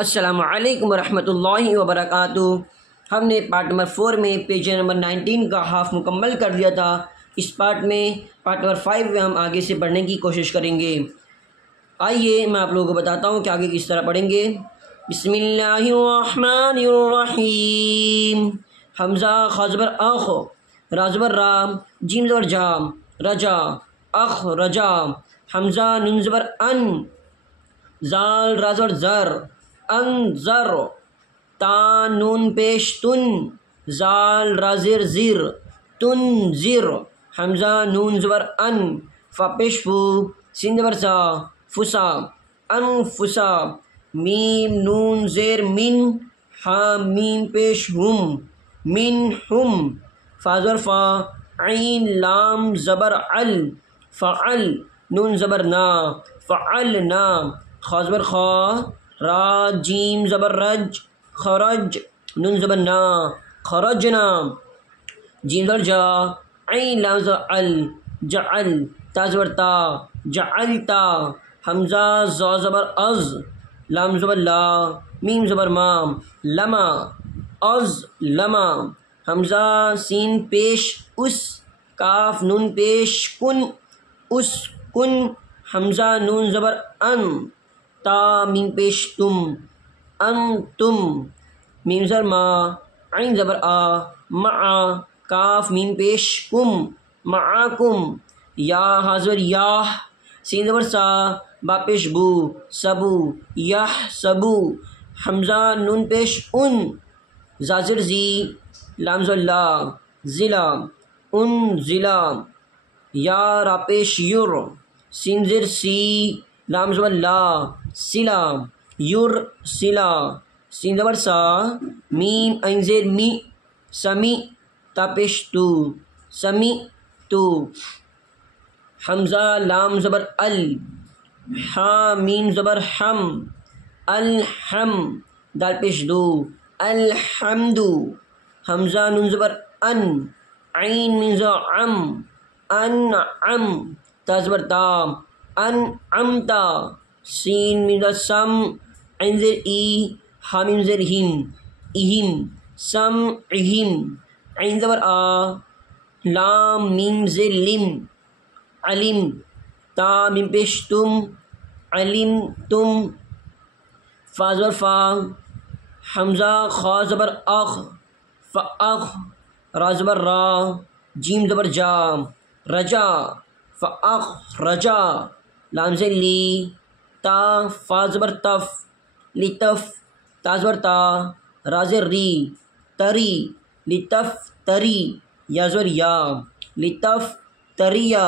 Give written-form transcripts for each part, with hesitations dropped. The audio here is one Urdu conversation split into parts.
السلام علیکم ورحمۃ اللہ وبرکاتہ۔ ہم نے پارٹ نمبر 4 میں پیج نمبر 19 کا ہاف مکمل کر دیا تھا۔ اس پارٹ نمبر 5 میں ہم آگے سے پڑھنے کی کوشش کریں گے۔ آئیے میں آپ لوگوں کو بتاتا ہوں کہ آگے کس طرح پڑھیں گے۔ بسم اللہ الرحمن الرحیم۔ حمزہ خا زبر اخ، را زبر را، جیم زبر جا، رجا، اخ رجا۔ حمزہ نون زبر ان، زال را زبر زر، انظر۔ تا نون پیش تن، زال را زر زر، تنذر۔ حمزہ نون زبر ان، فا پیش فو، سین زبر سا، فسا، انفسا۔ میم نون زیر من، ہا میم پیش ہم، منہم۔ فا زبر فا، عین لام زبر عل، فعل۔ نون زبر نا، فعلنا۔ خا زبر خا، را جیم زبر رج، خرج۔ نون زبر نا، خرجنا۔ جیم زبر جا، عین لام زبر ال، جعل۔ تا زبر تا، جعلتا۔ حمزہ زا زبر از، لام زبر لا، میم زبر ما، لما، از لما۔ حمزہ سین پیش اس، کاف نون پیش کن، اس کن۔ حمزہ نون زبر ان، تا میم پیش تم، انتم۔ میم زبر ما، عین زبر آ، معا، کاف میم پیش کم، معاکم۔ یا ہا زبر یاہ، سین زبر سا، با پیش بو، سبو، یح سبو۔ حمزہ نون پیش ان، زا زر زی، لام زبر لا، ضلع، ان ضلع۔ یا را پیش یر، سین زر سی، لام زبر لا، سلا، یر سلا۔ سین زبر سا، میم عین زیر می، سمی۔ تا پیش تو، سمی تو۔ حمزہ لام زبر ال، ہا میم زبر ہم، الحم۔ دال پیش دو، الحمد۔ حمزہ نون زبر ان، عین میم زبر عم، انعم۔ تا زبر تا، انعمتا۔ سین میم زبر سم، عین زیر ای، ہا میم زیر ہم، اہم، سمعہم۔ عین زبر آ، لام میم زیر لم، علم۔ تا میم پیش تم، علمتم۔ فا زبر فا، حمزہ خا زبر اخ، فاخ۔ را زبر را، جیم زبر جا، رجا، فاخ رجا۔ لام زیر لی، تا فا زبر تف، لتف۔ تا زبر تا، را زیر ری، تری، لتف تری۔ یا زبر یا، لتف تریا۔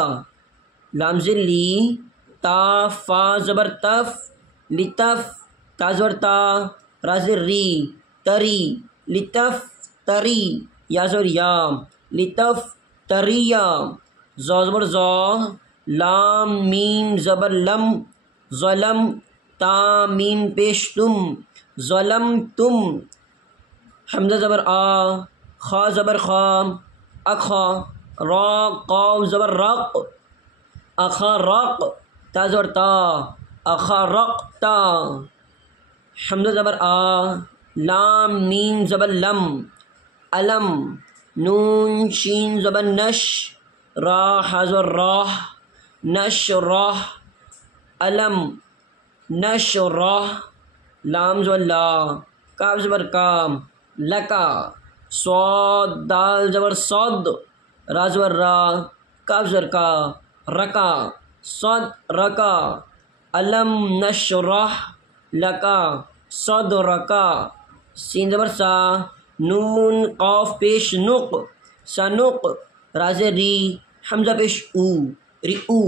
لام زیر لی، تا فا زبر تف، لتف۔ تا زبر تا، را زیر ری، تری، لتف تری۔ یا زبر یا، لتف تریا۔ زا زبر زا، لام میم زبر لم، ظلم۔ تا میم پیش تم، ظلمتم۔ حمزہ زبر آ، خا زبر خا، اخا۔ را قاف زبر رق، اخا رق۔ تا زبر تا، اخا رقتا۔ حمزہ زبر آ، لام میم زبر لم، علم۔ نون شین زبر نش، را ہا زبر راہ، نشرح۔ علم، نشرح۔ لام زبر لا، کاف زبر کا، لکا۔ صاد دال زبر صد، را زبر را، کاف زبر کا، رکا، صد رکا۔ علم نشرح لکا صدرکا۔ سین زبر سا، نون قاف پیش نق، سنق۔ را زیر ری، حمزہ پیش او، رئو،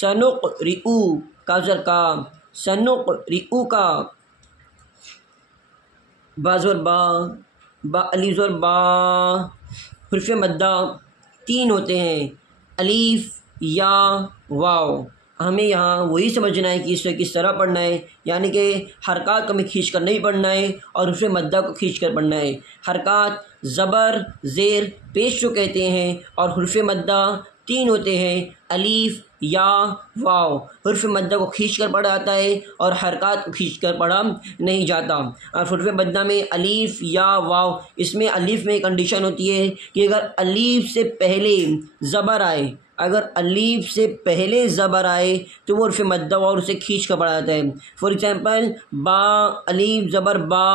سنق رئو۔ کاف زبر کا، سنق رئو کا۔ با زبر با، با الف زبر با۔ حرف مدہ 3 ہوتے ہیں، الف، یا، واو۔ ہمیں یہاں وہی سمجھنا ہے کہ اس سے کس طرح پڑھنا ہے، یعنی کہ حرکات کو ہمیں کھینچ کر نہیں پڑھنا ہے اور حرف مدہ کو کھینچ کر پڑھنا ہے۔ حرکات زبر، زیر، پیش کو کہتے ہیں اور حرف مدہ 3 ہوتے ہیں، الف، یا واو حرف مدہ کو کھینچ کر پڑھا جاتا ہے اور حرکات کو کھینچ کر پڑھا نہیں جاتا۔ اور حرف مدہ میں الف یا واو، اس میں الف میں کنڈیشن ہوتی ہے کہ اگر الف سے پہلے زبر آئے، اگر الف سے پہلے زبر آئے تو وہ حرف مدہ واو اسے کھینچ کر پڑھا جاتا ہے۔ فار ایگزامپل با الف زبر با،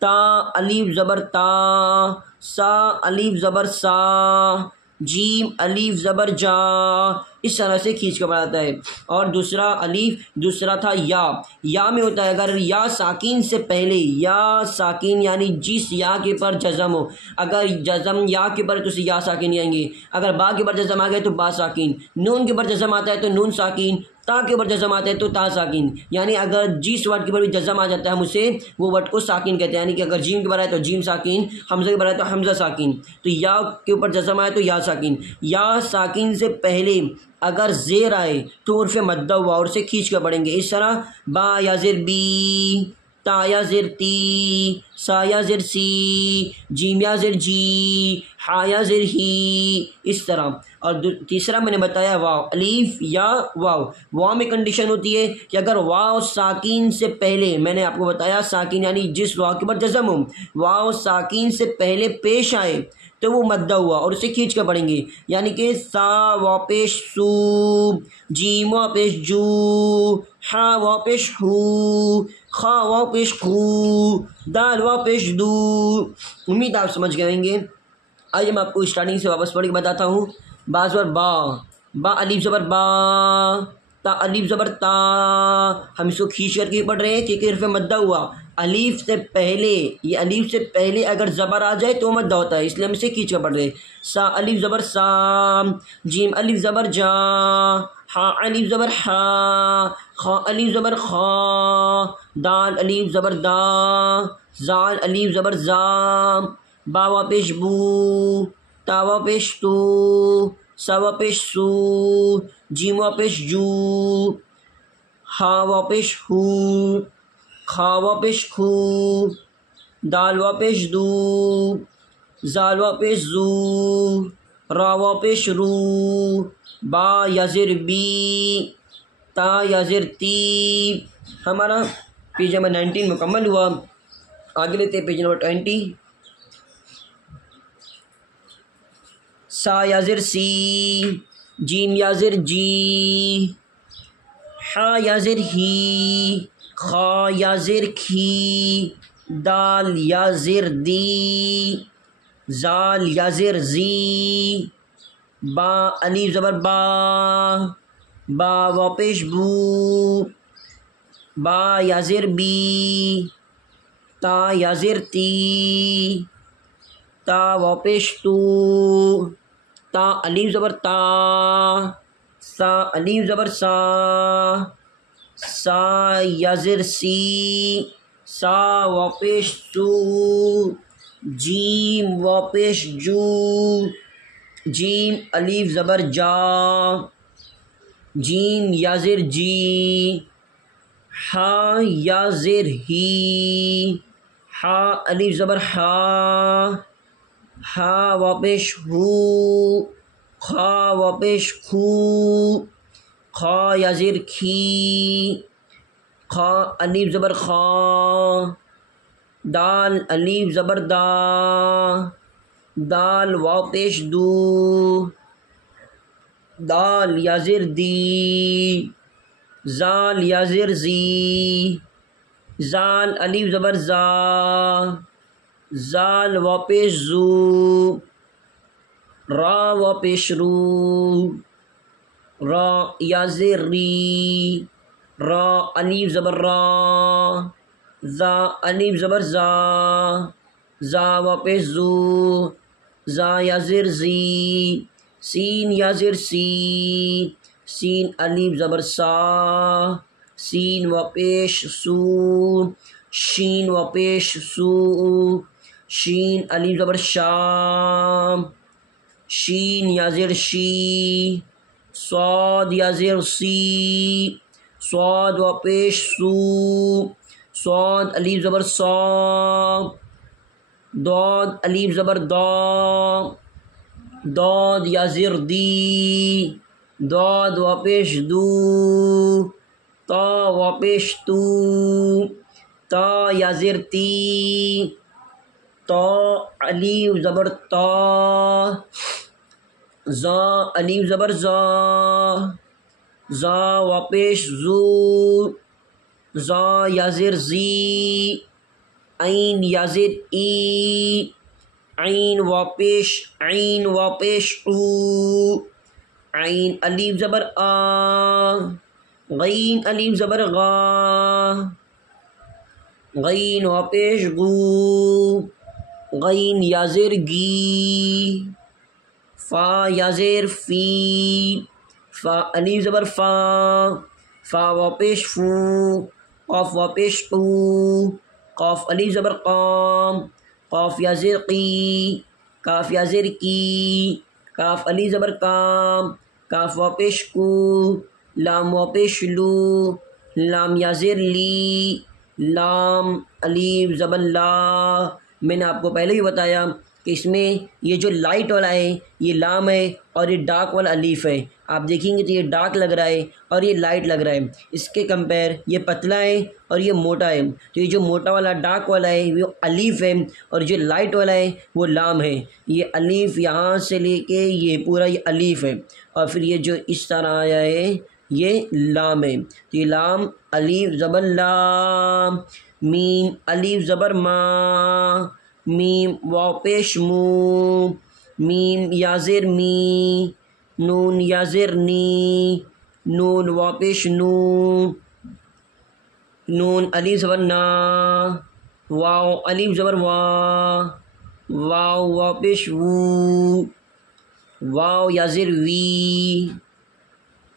تا الف زبر تا، سا الف زبر سا، جیم الف زبر جا، اس طرح سے کھینچ کر پڑھا جاتا ہے۔ اور دوسرا تھا یا میں ہوتا ہے اگر یا ساکین سے پہلے، یا ساکین یعنی جس یا کے پر جزم ہو، اگر جزم یا کے پر تو اسے یا ساکین آئیں گے، اگر با کے پر جزم آ گئے تو با ساکین، نون کے پر جزم آتا ہے تو نون ساکین، تا کے اوپر جزم آتا ہے تو تا ساکین، یعنی اگر جس ورڈ کے اوپر بھی جزم آ جاتا ہے ہم اسے وہ ورڈ کو ساکین کہتے ہیں، یعنی کہ اگر جیم کے اوپر آئے تو جیم ساکین، حمزہ کے اوپر آئے تو حمزہ ساکین، تو یا کے اوپر جزم آئے تو یا ساکین۔ یا ساکین سے پہلے اگر زیر آئے تو عرف مدہ ہوا اور اسے کھینچ کر پڑھیں گے، اس طرح با یا زیر بی، تا یا زیر تی، سا یا زیر سی، جیم یا زیر جی، ہا یا زیر ہی، اس طرح۔ اور تیسرا میں نے بتایا واو، الف یا واو میں کنڈیشن ہوتی ہے کہ اگر واو ساکین سے پہلے، میں نے آپ کو بتایا ساکین یعنی جس واو کے اوپر جزم ہو، واو ساکین سے پہلے پیش آئے تو وہ مدہ ہوا اور اسے کھینچ کر پڑھیں گے، یعنی کہ سا واو پیش سو، جیم واو پیش جو، ہا واو پیش ہو، خا واو پیش خو، دال واو پیش دو۔ امید آپ سمجھ گئے ہوں گے۔ آئیے میں آپ کو اسٹارٹنگ سے واپس پڑھ کے بتاتا ہوں۔ با زبر با الف زبر با، تا الف زبر تا، ہم اس کو کھینچ کر کے پڑھ رہے ہیں کیونکہ حرف مدہ ہوا، الف سے پہلے، یہ الف سے پہلے اگر زبر آ جائے تو مدہ ہوتا ہے، اس لیے ہم اسے کھینچ کر پڑھ رہے ہیں۔ سا الف زبر سا، جیم الف زبر جا، ہا الف زبر ہا، خا الف زبر خا، دال الف زبر دا، زال الف زبر زا، با وا پیش بو، تا وا پیش تو، سا وا پیش سو، جیم وا پیش جو، ہا وا پیش ہو، خا وا پیش خو، دال وا پیش دو، زال وا پیش زو، را وا پیش رو، با یا زیر بی، تا یا زیر تی۔ ہمارا پیج نمبر 19 مکمل ہوا۔ آگے لیتے ہیں پیج نمبر 20۔ سا یا زیر سی، جیم یا زیر جی، ہا یا زیر ہی، خا یا زیر کھی، دال یا زیر دی، زال یا زیر زی، با الف زبر با، با وا پیش بو، با یا زیر بی، تا یا زیر تی، تا وا پیش تو، تا الف زبر تا، سا الف زبر سا، سا یا زیر سی، سا وا پیش سو، جیم وا پیش جو، جیم الف زبر جا، جیم یا زیر جی، ہا یا زیر ہی، ہا الف زبر ہا، ہا وا پیش ہو، خا وا پیش خو، خا یا زیر کھی، خا الف زبر خا، دال الف زبر دا، دال واو پیش دو، دال یا زیر دی، زال یا زیر زی، زال الف زبر زا، زال وا پیش زو، را وا پیش رو، را یا زیر ری، را الف زبر را، زا الف زبر زا، زا وا پیش زو، زا یا زیر زی، سین یا زیر سی، سین الف زبر سا، سین وا پیش سو، شین وا پیش سو، شین الف زبر شا، شین یا زیر شی، صاد یا زیر سی، صاد وا پیش سو، صاد الف زبر صا، ضاد الف زبر دا، ضاد یا زیر دی، ضاد و پیش دو، تا و پیش تو، تا یا زیر تی، تا الف زبر تا، زا الف زبر زا، زا و پیش زو، زا یا زیر زی، عین یا زیر ای، عین و پیش عین و پیش او، عین الف زبر آ، غین الف زبر غا، غین و پیش غو، غین یا زیر گی، فا یا زیر فی، فا الف زبر فا، فا و پیش فو، قاف و پیش قو، قاف الف زبر قام، قاف یا زیر قی، کاف یا زیر کی، کاف الف زبر کام، کاف و پیش کو، لام و پیش لو، لام یا زیر لی، لام الف زبر لا۔ میں نے آپ کو پہلے بھی بتایا کہ اس میں یہ جو لائٹ والا ہے یہ لام ہے اور یہ ڈارک والا الف ہے۔ آپ دیکھیں گے تو یہ ڈارک لگ رہا ہے اور یہ لائٹ لگ رہا ہے، اس کے کمپیر یہ پتلا ہے اور یہ موٹا ہے۔ تو یہ جو موٹا والا ڈارک والا ہے وہ الف ہے اور جو لائٹ والا ہے وہ لام ہے۔ یہ الف یہاں سے لے کے یہ پورا یہ الف ہے اور پھر یہ جو اس طرح آیا ہے یہ لام ہے۔ تو یہ لام الف زبر لام، میم الف زبر ما، میم واو پیش مو، میم یا زیر می، نون یا زیر نی، نون واو پیش نو، نون الف زبر نا، واو الف زبر وا، واو واو پیش وو، واو یا زیر وی،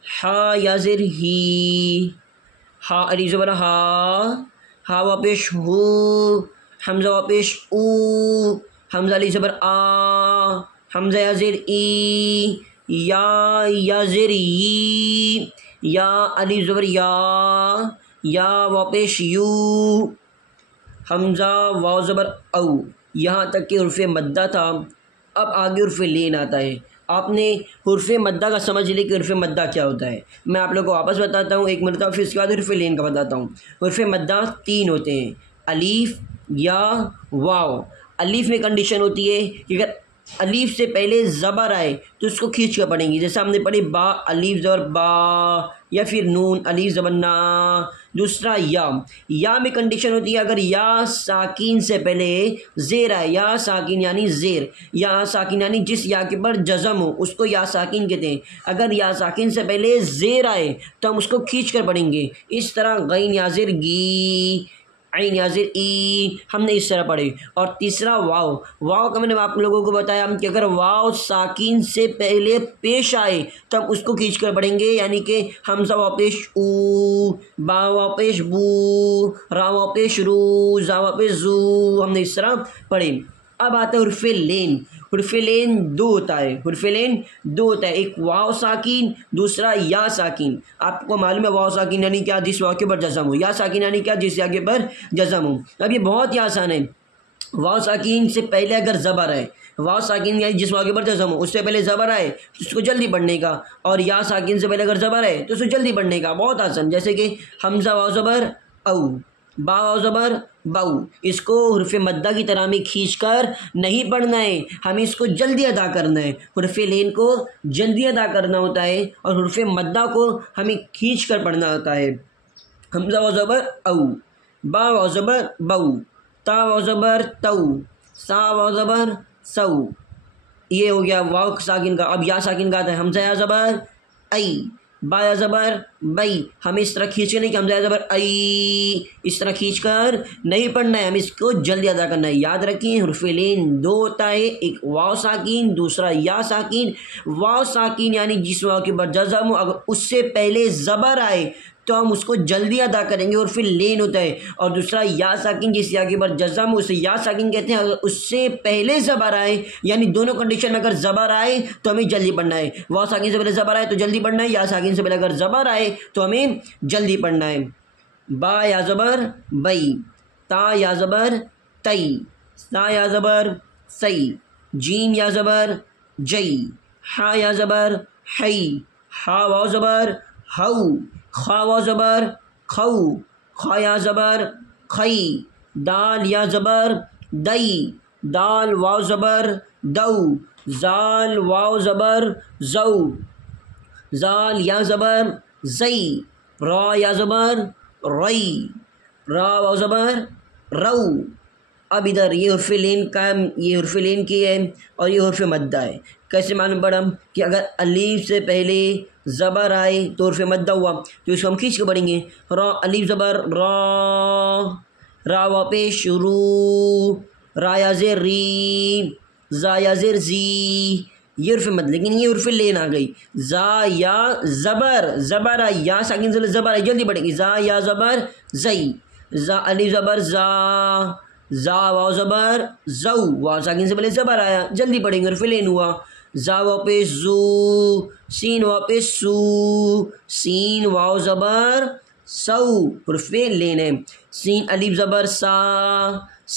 ہا یا زیر ہی، ہا الف زبر ہا، ہا واو پیش ہو، حمزہ و پیش او، حمزہ الف زبر آ، حمزہ یا زیر ای، یا زیر ی، یا الف زبر یا و پیش یو، حمزہ واو زبر او۔ یہاں تک کہ حرف مدہ تھا، اب آگے حرف لین آتا ہے۔ آپ نے حرف مدہ کا سمجھ لیا کہ حرف مدہ کیا ہوتا ہے۔ میں آپ لوگوں کو واپس بتاتا ہوں ایک مرتبہ، پھر اس کے بعد حرف لین کا بتاتا ہوں۔ حرف مدہ 3 ہوتے ہیں، الف، یا، واو۔ الف میں کنڈیشن ہوتی ہے کہ اگر الف سے پہلے زبر آئے تو اس کو کھینچ کر پڑھیں گے، جیسے ہم نے پڑھی با الف زبر با، یا پھر نون الف زبر نا۔ دوسرا یا میں کنڈیشن ہوتی ہے اگر یا ساکین سے پہلے زیر آئے، یا ساکین یعنی زیر، یا ساکین یعنی جس یا کے پر جزم ہو اس کو یا ساکین کہتے ہیں۔ اگر یا ساکین سے پہلے زیر آئے تو ہم اس کو کھینچ کر پڑھیں گے، اس طرح غین یا زیر گی، عین یا زیر ای، ہم نے اس طرح پڑھے۔ اور تیسرا واو کا میں نے آپ لوگوں کو بتایا کہ اگر واو ساکین سے پہلے پیش آئے تو ہم اس کو کھینچ کر پڑھیں گے، یعنی کہ حمزہ واو پیش او، با واو پیش بو، را واو پیش رو، زا واو پیش زو، ہم نے اس طرح پڑھے۔ اب آتا ہے حرف لین۔ حرف لین 2 ہوتا ہے، حرف لین 2 ہوتا ہے، ایک واو ساکین، دوسرا یا ساکین۔ آپ کو معلوم ہے واو ساکین یعنی کیا؟ جس واو کے پر جزم ہو۔ یا ساکین یعنی کیا؟ جس یا کے پر جزم ہو۔ اب یہ بہت ہی آسان ہے۔ واو ساکین سے پہلے اگر زبر ہے، واو ساکین یعنی جس واو کے پر جزم ہو، اس سے پہلے زبر آئے تو اس کو جلدی پڑھنے کا، اور یا ساکین سے پہلے اگر زبر ہے تو اس کو جلدی پڑھنے کا، بہت آسان۔ جیسے کہ حمزہ واو زبر او، با واو زبر باؤ، اس کو حرف مدہ کی طرح میں کھینچ کر نہیں پڑھنا ہے، ہمیں اس کو جلدی ادا کرنا ہے۔ حرف لین کو جلدی ادا کرنا ہوتا ہے اور حرف مدہ کو ہمیں کھینچ کر پڑھنا ہوتا ہے۔ حمزہ واو زبر او، با واو زبر بو، تا واو زبر تو، سا واو زبر سو، یہ ہو گیا واو ساکن کا۔ اب یا ساکن کا آتا ہے حمزہ یا زبر ای، با یا زبر بئی، ہمیں اس طرح کھینچ کے نہیں کہ حمزہ یا زبر ای، اس طرح کھینچ کر نہیں پڑھنا ہے، ہمیں اس کو جلدی ادا کرنا ہے۔ یاد رکھیں حرف لین 2 ہوتا ہے، ایک واو ساکین، دوسرا یا ساکین۔ واو ساکین یعنی جس واو کے بعد جزم ہو، اگر اس سے پہلے زبر آئے تو ہم اس کو جلدی ادا کریں گے اور پھر لین ہوتا ہے۔ اور دوسرا یا ساکن، جس یا کے بعد جزم ہو اسے یا ساکن کہتے ہیں، اگر اس سے پہلے زبر آئے، یعنی دونوں کنڈیشن میں اگر زبر آئے تو ہمیں جلدی پڑھنا ہے۔ واو ساکن سے پہلے زبر آئے تو جلدی پڑھنا ہے، یا ساکن سے پہلے اگر زبر آئے تو ہمیں جلدی پڑھنا ہے۔ با یا زبر بئی، تا یا زبر تئی، سا یا زبر سئی، جیم یا زبر جئی، ہا یا زبر ہئی، ہا واو زبر ہو، خا واو زبر کھو، خا یا زبر خی، دال یا زبر دئی، دال واو زبر دو، زال واو زبر زو، زال یا زبر زئی، را یا زبر رئی، را واو زبر رو۔ اب ادھر یہ حرف لین کا یہ حرف لین کی ہے اور یہ حرف مدہ ہے۔ کیسے معلوم پڑا کہ اگر الف سے پہلے زبر آئے تو حرف مدہ ہوا، تو اس کو ہم کھینچ کے پڑھیں گے، را الف زبر را، را وا پیش رو، را یا زیر ری، زا یا زیر زی، یہ حرف مد، لیکن یہ حرف لین آ گئی، زا یا زبر، زبر آئی، یا ساکن سے زبر آئی، جلدی پڑھیں گے، زا یا زبر زئی، زا الف زبر زا، زا واو زبر زو، واو ساکن سے پہلے زبر آیا، جلدی پڑھیں گے، حرف لین ہوا، زا واو پیش زو، سین واو پیش سو، سین واو زبر سو، حرف لین ہے، سین الف زبر سا،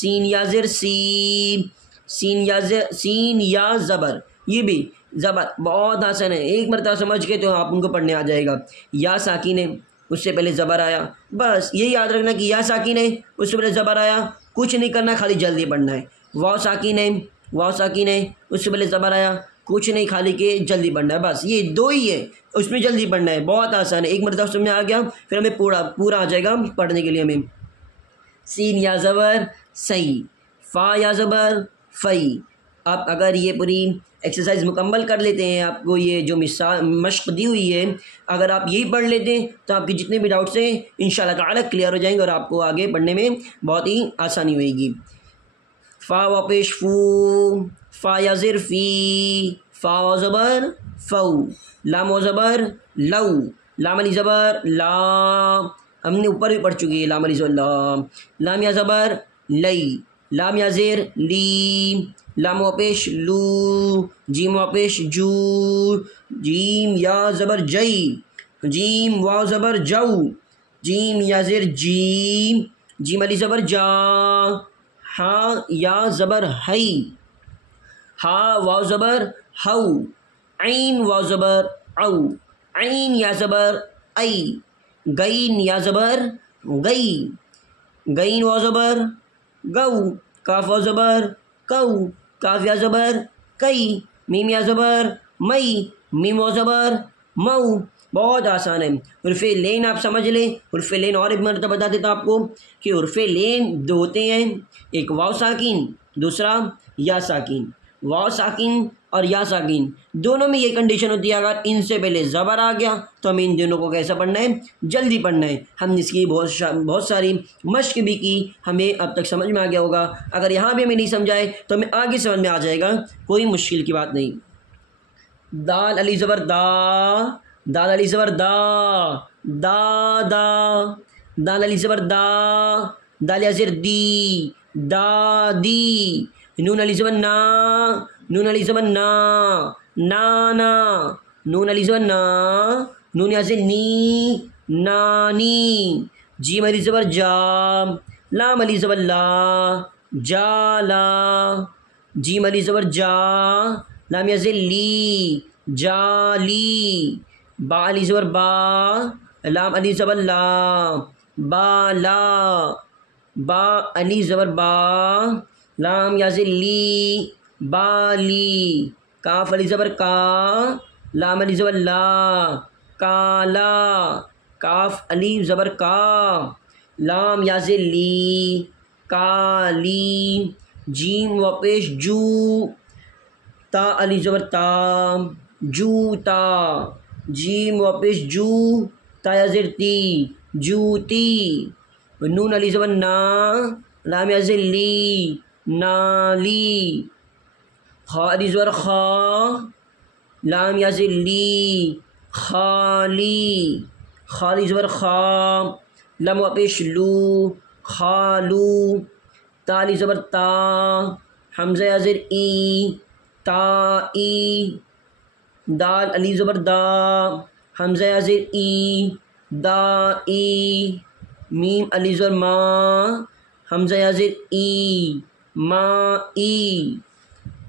سین یا زر سی، سین یا زبر، یہ بھی زبر بہت آسان ہے، ایک مرتبہ سمجھ کے تو آپ ان کو پڑھنے آ جائے گا۔ یا ساکن ہے، اس سے پہلے زبر آیا، بس یہ یاد رکھنا کہ یا ساکن ہے، اس سے پہلے زبر آیا، کچھ نہیں کرنا، خالی جلدی پڑھنا ہے۔ واو ساکن ہے، واو ساکن ہے، اس سے پہلے زبر آیا، کچھ نہیں، خالی کہ جلدی پڑھنا ہے، بس یہ دو ہی ہے، اس میں جلدی پڑھنا ہے، بہت آسان ہے، ایک مرتبہ سمجھ میں آ گیا پھر ہمیں پورا آ جائے گا پڑھنے کے لیے ہمیں۔ سین یا زبر سی، فا یا زبر فئی۔ اب اگر یہ پوری ایکسرسائز مکمل کر لیتے ہیں، آپ کو یہ جو مشق دی ہوئی ہے، اگر آپ یہی پڑھ لیتے ہیں تو آپ کے جتنے بھی ڈاؤٹس ہیں انشاءاللہ تعالی کلیئر ہو جائیں گے اور آپ کو آگے پڑھنے میں بہت ہی آسانی ہوئے گی۔ فا و پیش فو، فا یا زر فی، فا و زبر فو، لام و زبر لو، لام علی زبر لا، ہم نے اوپر بھی پڑھ چکی ہے لام علی زبر لا، لام یا زبر لئی، لام یا زیر لی، لام و پیش لو، جیم و پیش جو، جیم یا زبر جئی، جیم واو زبر جو، جیم یا زیر جیم، جیم علی زبر جا، ہا یا زبر ہئی، ہا واو زبر ہو، عین واو زبر او، عین یا زبر ای، گین یا زبر گئی، گین واو زبر گو، کاف واو زبر کو، کاف یا زبر کئی، میم یا زبر مئی، میم واو زبر مو۔ بہت آسان ہے، حرف لین آپ سمجھ لیں، حرف لین اور ایک مرتبہ بتا دیتا آپ کو کہ حرف لین دو ہوتے ہیں، ایک واو ساکن، دوسرا یا ساکن۔ واو ساکن اور یا ساکن دونوں میں یہ کنڈیشن ہوتی ہے، اگر ان سے پہلے زبر آ گیا تو ہمیں ان دونوں کو کیسا پڑھنا ہے، جلدی پڑھنا ہے۔ ہم نے اس کی بہت ساری مشق بھی کی، ہمیں اب تک سمجھ میں آ گیا ہوگا، اگر یہاں بھی ہمیں نہیں سمجھائے تو ہمیں آگے سمجھ میں آ جائے گا، کوئی مشکل کی بات نہیں۔ دال علی زبر دا، دال علی زبر دا، دا دا، دال علی زبر دا، دال یا زیر دی، دا دی، نون علی زبر نا، نون علی زبر نا، نا نا، نون علی زبر نا، نون یا زیر نی، نانی، جیم علی زبر جا، لام علی زبر لا، جا لا، جیم علی زبر جا، لام یا زیر لی، جالی، با علی زبر با، لام علی زبر لا، بالا، با علی زبر با، لام یا زیر لی، بالی، کاف علی زبر کا، لام علی زبر لا، کالا، کاف علی زبر کا، لام یا زیر لی، کالی، جیم و پیش جو، تا علی زبر تا، جوتا، جیم و پیش جو، تا یا زیر تی، جوتی، نون علی زبر نا، لام یا زیر لی، نالی، خا علی زبر خا، لام یا زیر لی، خالی، خا علی زبر خا، لام و پیش لو، خالو، تا علی زبر تا، حمزہ یا زیر ای، تائی، دال علی زبر دا، حمزہ یا زیر ای، دائی، میم علی زبر ما، حمزہ یا زیر ای، مائی،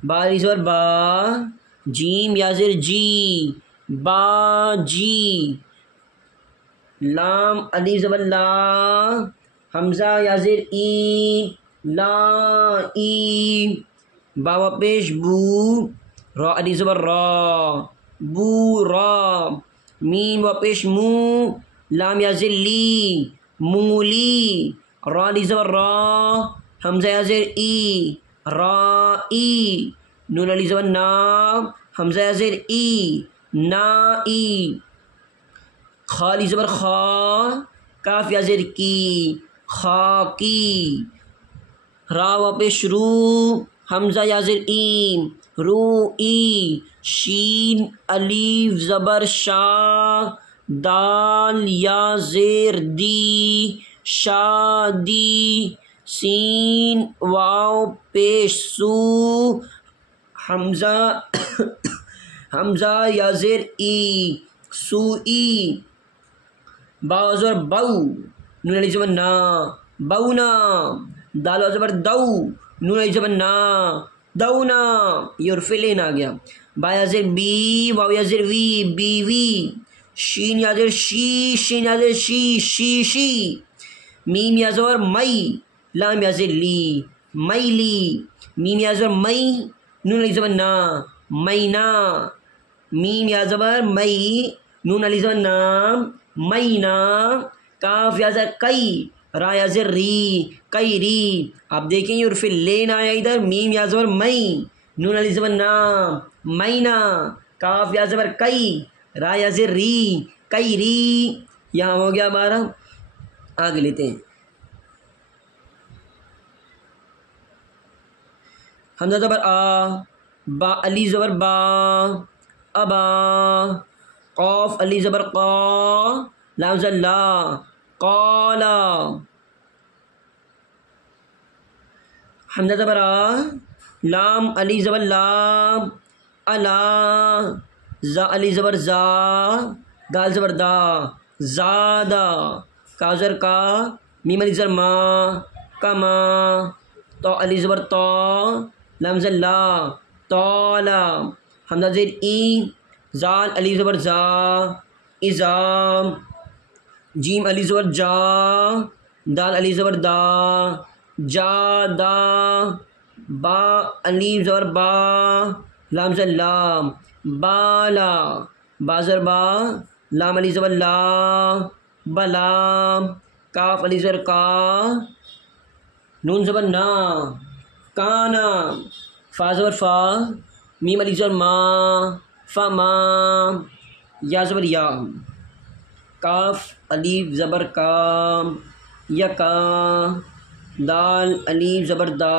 با علی زبر با، جیم یا زیر جی، باجی، لام الف زبر لا، حمزہ یا زیر ای، لا ای، با و پیش بو، را الف زبر را، بو را، میم و پیش مو، لام یا زیر لی، مولی، را الف زبر را، حمزہ یا زیر ای، را ای، نون الف زبر نا، حمزہ یا زیر ای، نا ای، خا الف زبر خا، کاف یا زیر کی، خاکی، را و پیش رو، حمزہ یا زیر ای، رو ای، شین الف زبر شا، دال یا زیر دی، شادی، سین واو پیش سو، حمزہ حمزہ یا زیر ای، سوئی، با زبر بو، نون الف زبر نا، بونا، دال و زبر دو، نون الف زبر نا، دونا، یہ حرف لین آ گیا، با یا زیر بی، واو یا زیر وی، بیوی، شین یا زیر شی، شین یا زیر شی، شیشی، میم یا زبر مئی، لام یا زیر لی، میلی، میم یا زبر مئی، نون الف زبر نا، مینا، میم یا زبر مئی، نون الف زبر نا، مینا، کاف یا زبر کئی، را یا زر ری، کئی ری، آپ دیکھیں یہ حرف لین آیا ادھر، میم یا زبر مئی، نون الف زبر نا، مینا، کاف یا زبر کئی، را یا زر ری، کئی ری، یہاں ہو گیا ہمارا، آگے لیتے ہیں، حمزہ زبر آ، با الف زبر با، ابا، قاف الف زبر قا، لام زبر لا، قالا، حمزہ زبر آ، لام الف زبر لا، الا، زا الف زبر زا، دال زبر دا، زادا، کا زبر کا، میم الف زبر ما، کما، تو الف زبر تو، لام زبر لا، طالا، حمزہ زیر ای، زال الف زبر زا، ازا، جیم الف زبر جا، دال الف زبر دا، جادا، با الف زبر با، لام زبر لا، بالا، با زبر با، لام الف زبر لا، بلا، کاف الف زبر کا، نون زبر نا، کانا، فا زبر فا، میم الف زبر ما، فما، یا زبر یا، کاف الف زبر کا، یکا، دال الف زبر دا،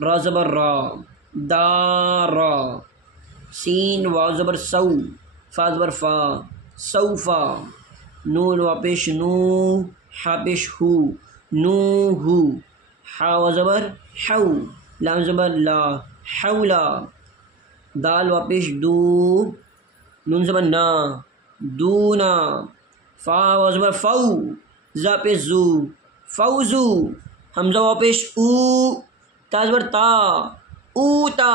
را زبر را، دارا، سین واو زبر سو، فا زبر فا، سوفا، نون وا پیش نو، ہا پیش ہو، نو ہو، ہا و زبر حو، لام زبر لا، حولا، دال وا پیش دو، نون زبر نا، دونا، فا و زبر فو، زا پیش زو، فوزو، حمزہ وا پیش او، تا زبر تا، اوتا،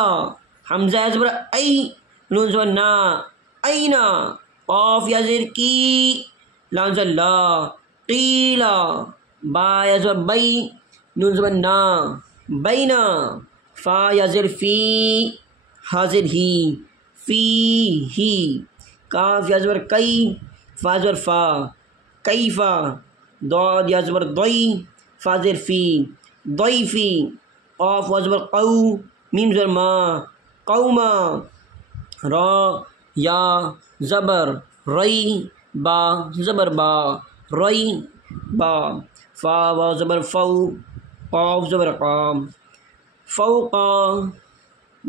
حمزہ یا زبر ای، نون زبر نا، اینا، قاف یا زیر کی، لام زبر لا، قیلا، با یا زبر بئی، نون زبر نا، بینا، فا یا زر فی، حاضر ہی، فی ہی، کاف یا زبر کئی، فا زبر فا، کیفا، ضاد یا زبر ضئی، فا زر فی، ضیفی، قاف و زبر قو، میم زبر ما، قوما، را یا زبر رئی، با زبر با، رئی، با، فا و زبر فو، قاف زبر قام، فوقا،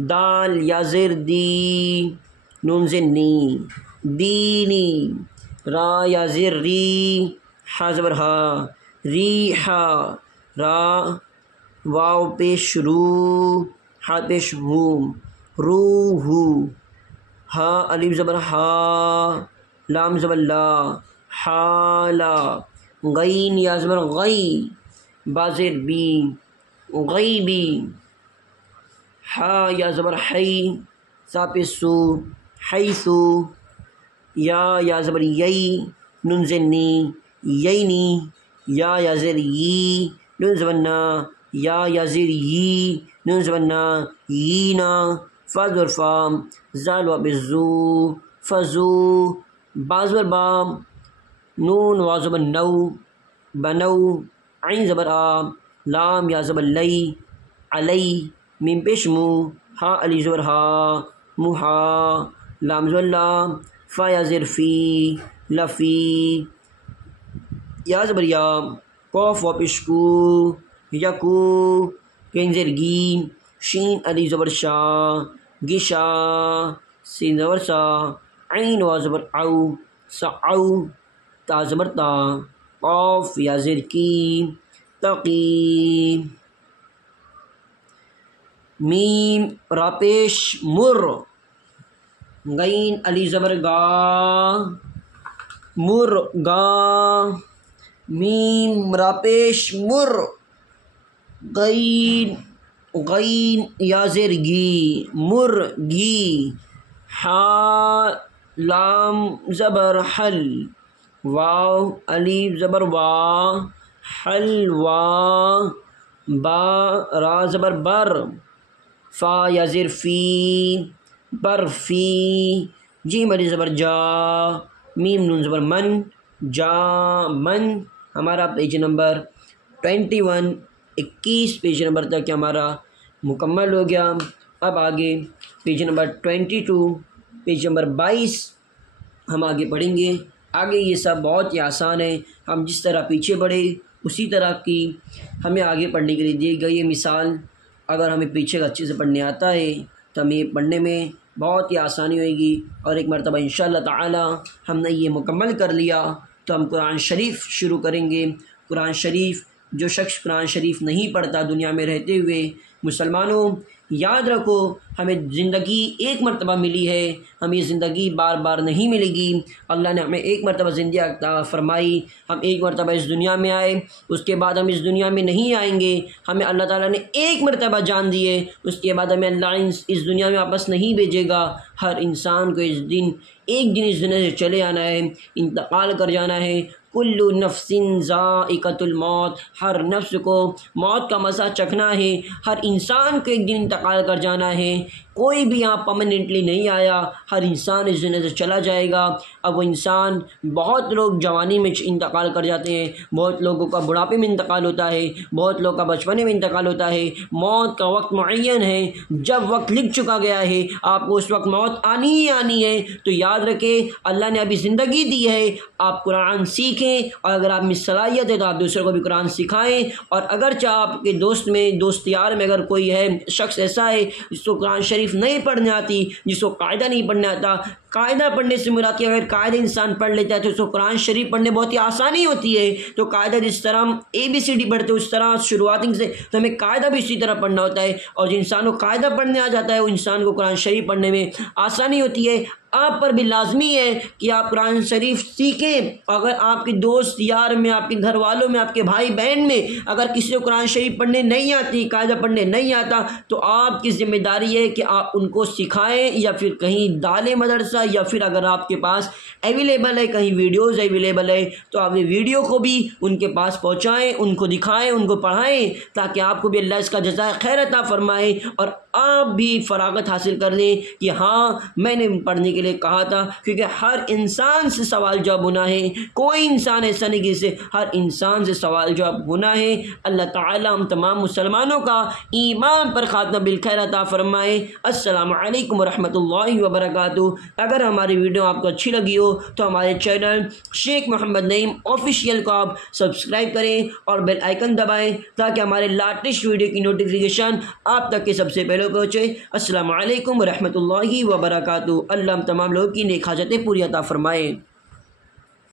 دال یا زر دی، نون زر نی، دینی، را یا زر ری، ہا زبر ہا، ریحا، را واو پیش رو، ہا پیش ہو، روحو، ہا الف زبر ہا، لام زبر لا، حالا، غین یا زبر غی، با زیر بی، غیبی، ہا یا زبر حی، سا پیش سو، حیثو، یا زبر یئی، نون زنی، یینی، یا زیر یی، نون زبنا، یا زیر یی، نون زبنا، یینا، فا زبر فا، زال و بزو، فزو، با زبر با، نون وا زبر نو، بنو، عین زبر آ، لام یا زبر لئی، علی، میم پیش مو، ہا علی زبر ہا، موہا، لام زبر لا، فا یا زیر فی، لفی، یا زبر یا، قوف و پیش کو، یکو، کین زیر گی، شین علی زبر شا، گشا، سین زبر سا، عین و زبر او، سعو، تا زبر تا، قاف یا زیر کی، تقی، میم را پیش مر، غین علی زبر گا، مر گا، میم را پیش مر، غین یا زیر گی، مر گی، ہا لام زبر حل، واو الف زبر وا، حلوا، با را زبر بر، فا یا زیر فی، برفی، جیم علی زبر جا، میم نون زبر من، جا من۔ ہمارا پیج نمبر 21 پیج نمبر تک ہمارا مکمل ہو گیا۔ اب آگے پیج نمبر 22 پیج نمبر 22 ہم آگے پڑھیں گے۔ آگے یہ سب بہت ہی آسان ہے، ہم جس طرح پیچھے پڑھے اسی طرح کی ہمیں آگے پڑھنے کے لیے دی گئی ہے مثال۔ اگر ہمیں پیچھے کا اچھے سے پڑھنے آتا ہے تو ہمیں پڑھنے میں بہت ہی آسانی ہوئے گی، اور ایک مرتبہ انشاءاللہ تعالی ہم نے یہ مکمل کر لیا تو ہم قرآن شریف شروع کریں گے۔ قرآن شریف، جو شخص قرآن شریف نہیں پڑھتا دنیا میں رہتے ہوئے، مسلمانوں یاد رکھو ہمیں زندگی ایک مرتبہ ملی ہے، ہمیں زندگی بار بار نہیں ملے گی۔ اللہ نے ہمیں ایک مرتبہ زندگی عطا فرمائی، ہم ایک مرتبہ اس دنیا میں آئے، اس کے بعد ہم اس دنیا میں نہیں آئیں گے۔ ہمیں اللہ تعالیٰ نے ایک مرتبہ جان دی ہے، اس کے بعد ہمیں اللہ اس دنیا میں واپس نہیں بھیجے گا۔ ہر انسان کو ایک دن اس دنیا سے چلے آنا ہے، انتقال کر جانا ہے۔ کل نفس ذائقۃ الموت، ہر نفس کو موت کا مزہ چکھنا ہے، ہر انسان کو ایک دن انتقال کر جانا ہے۔ کوئی بھی یہاں پرماننٹلی نہیں آیا، ہر انسان اس دنیا سے چلا جائے گا۔ اب وہ انسان، بہت لوگ جوانی میں انتقال کر جاتے ہیں، بہت لوگوں کا بڑھاپے میں انتقال ہوتا ہے، بہت لوگوں کا بچپنے میں انتقال ہوتا ہے۔ موت کا وقت معین ہے، جب وقت لکھ چکا گیا ہے آپ کو اس وقت موت آنی ہی آنی ہے۔ تو یاد رکھیں اللہ نے ابھی زندگی دی ہے، آپ قرآن سیکھیں، اور اگر آپ میں صلاحیت ہے تو آپ دوسروں کو بھی قرآن سکھائیں۔ اور اگرچہ آپ کے دوست یار میں اگر کوئی ہے، شخص ایسا ہے جس کو قرآن شریف نہیں پڑھنے آتی، جس کو قاعدہ نہیں پڑھنے آتا، قاعدہ پڑھنے سے مراد اگر قاعدہ انسان پڑھ لیتا ہے تو اس کو قرآن شریف پڑھنے بہت ہی آسانی ہوتی ہے۔ تو قاعدہ جس طرح ہم ABCD پڑھتے ہیں اس طرح شروعاتی سے، تو ہمیں قاعدہ بھی اسی طرح پڑھنا ہوتا ہے، اور جو انسان کو قاعدہ پڑھنے آ جاتا ہے وہ انسان کو قرآن شریف پڑھنے میں آسانی ہوتی ہے۔ آپ پر بھی لازمی ہے کہ آپ قرآن شریف سیکھیں۔ اگر آپ کے دوست یار میں، آپ کے گھر والوں میں، آپ کے بھائی بہن میں اگر کسی کو قرآن شریف پڑھنے نہیں آتی، قاعدہ پڑھنے نہیں آتا، تو آپ کی ذمہ داری ہے کہ آپ ان کو سکھائیں، یا پھر کہیں ڈالیں مدرسہ، یا پھر اگر آپ کے پاس اویلیبل ہے، کہیں ویڈیوز اویلیبل ہے تو آپ ویڈیو کو بھی ان کے پاس پہنچائیں، ان کو دکھائیں، ان کو پڑھائیں، تاکہ آپ کو بھی اللہ اس کا جزائے خیر عطا فرمائے، اور آپ بھی فراغت حاصل کر لیں کہ ہاں میں نے پڑھنے کے لیے کہا تھا۔ کیونکہ ہر انسان سے سوال جواب ہونا ہے، کوئی انسان ایسا نہیں کہ اسے ہر انسان سے سوال جواب ہونا ہے۔ اللہ تعالیٰ ہم تمام مسلمانوں کا ایمان پر خاتمہ بالخیر عطا فرمائے۔ السلام علیکم ورحمۃ اللہ وبرکاتہ۔ اگر ہماری ویڈیو آپ کو اچھی لگی ہو تو ہمارے چینل شیخ محمد نعیم آفیشیل کو آپ سبسکرائب کریں اور بیل آئیکن دبائیں، تاکہ ہمارے لیٹسٹ ویڈیو کی نوٹیفیکیشن آپ تک کے سب سے پہلے پہنچے۔ السلام علیکم ورحمۃ اللہ وبرکاتہ۔ اللہ ہم تمام لوگوں کی نیک حاجتیں پوری عطا فرمائے۔